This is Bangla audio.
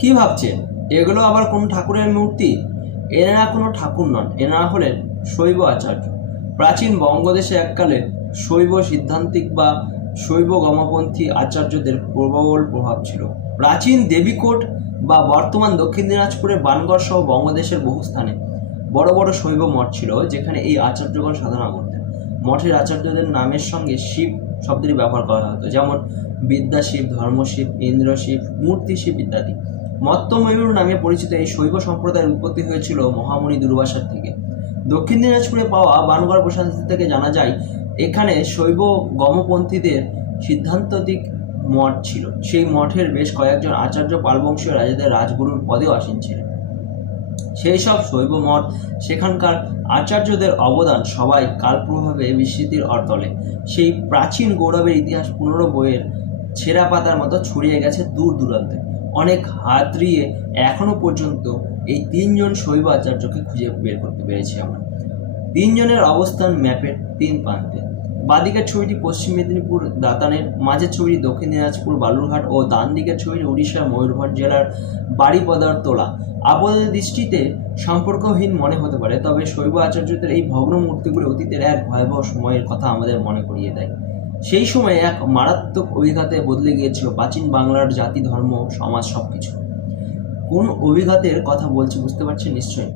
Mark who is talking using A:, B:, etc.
A: কি ভাবছেন? এগুলো আবার কোন ঠাকুরের মূর্তি? এনারা কোনো ঠাকুর নন, এনারা হলেন শৈব আচার্য। প্রাচীন বঙ্গদেশে এককালে শৈব সিদ্ধান্তিক বা শৈব গমপন্থী আচার্যদের প্রবল প্রভাব ছিল। প্রাচীন দেবীকোট বা বর্তমান দক্ষিণ দিনাজপুরের বানগড় সহ বঙ্গদেশের বহু স্থানে বড় বড় শৈব মঠ ছিল, যেখানে এই আচার্যগণ সাধনা করতেন। মঠের আচার্যদের নামের সঙ্গে শিব শব্দটি ব্যবহার করা হতো, যেমন বিদ্যাশিব, ধর্মশিব, ইন্দ্রশিব মূর্তি শিব ইত্যাদি। মত্তময়ূর নামে পরিচিত এই শৈব সম্প্রদায়ের উৎপত্তি হয়েছিল মহামণি দুর্বাসার থেকে। দক্ষিণ দিনাজপুরে পাওয়া বানগড় প্রশান্তি থেকে জানা যায়, এখানে শৈব গমপন্থীদের সিদ্ধান্ততিক মঠ ছিল। সেই মঠের বেশ কয়েকজন আচার্য পালবংশীয় রাজাদের রাজগুরুর পদেও আসীন ছিলেন। সেই সব শৈব মঠ, সেখানকার আচার্যদের অবদান সবাই কালপ্রভাবে বিস্মৃতির অর্তলে সেই প্রাচীন গৌরবের ইতিহাস পুনরো বইয়ের ছেঁড়া পাতার মতো ছড়িয়ে গেছে দূর দূরান্তে। অনেক হাতড়িয়ে এখনও পর্যন্ত এই তিনজন শৈব আচার্যকে খুঁজে বের করতে পেরেছি আমরা। তিনজনের অবস্থান ম্যাপের তিন প্রান্তে। বাদিকের ছবিটি পশ্চিম মেদিনীপুর দাতানের মাঝের ছবিটি দক্ষিণ দিনাজপুর বালুরঘাট ও ডান দিকের ছবিটি উড়িষ্যার ময়ূরভঞ্জ জেলার বাড়িপদার তোলা আপাত দৃষ্টিতে সম্পর্কহীন মনে হতে পারে, তবে শৈব আচার্যদের এই ভগ্ন মূর্তিগুলি অতীতের এক ভয়াবহ সময়ের কথা আমাদের মনে করিয়ে দেয়। সেই সময়ে এক মারাত্মক অভিঘাতে বদলে গিয়েছিল প্রাচীন বাংলার জাতি, ধর্ম, সমাজ সবকিছু। কোন অভিঘাতের কথা বলছি বুঝতে পারছেন নিশ্চয়ই?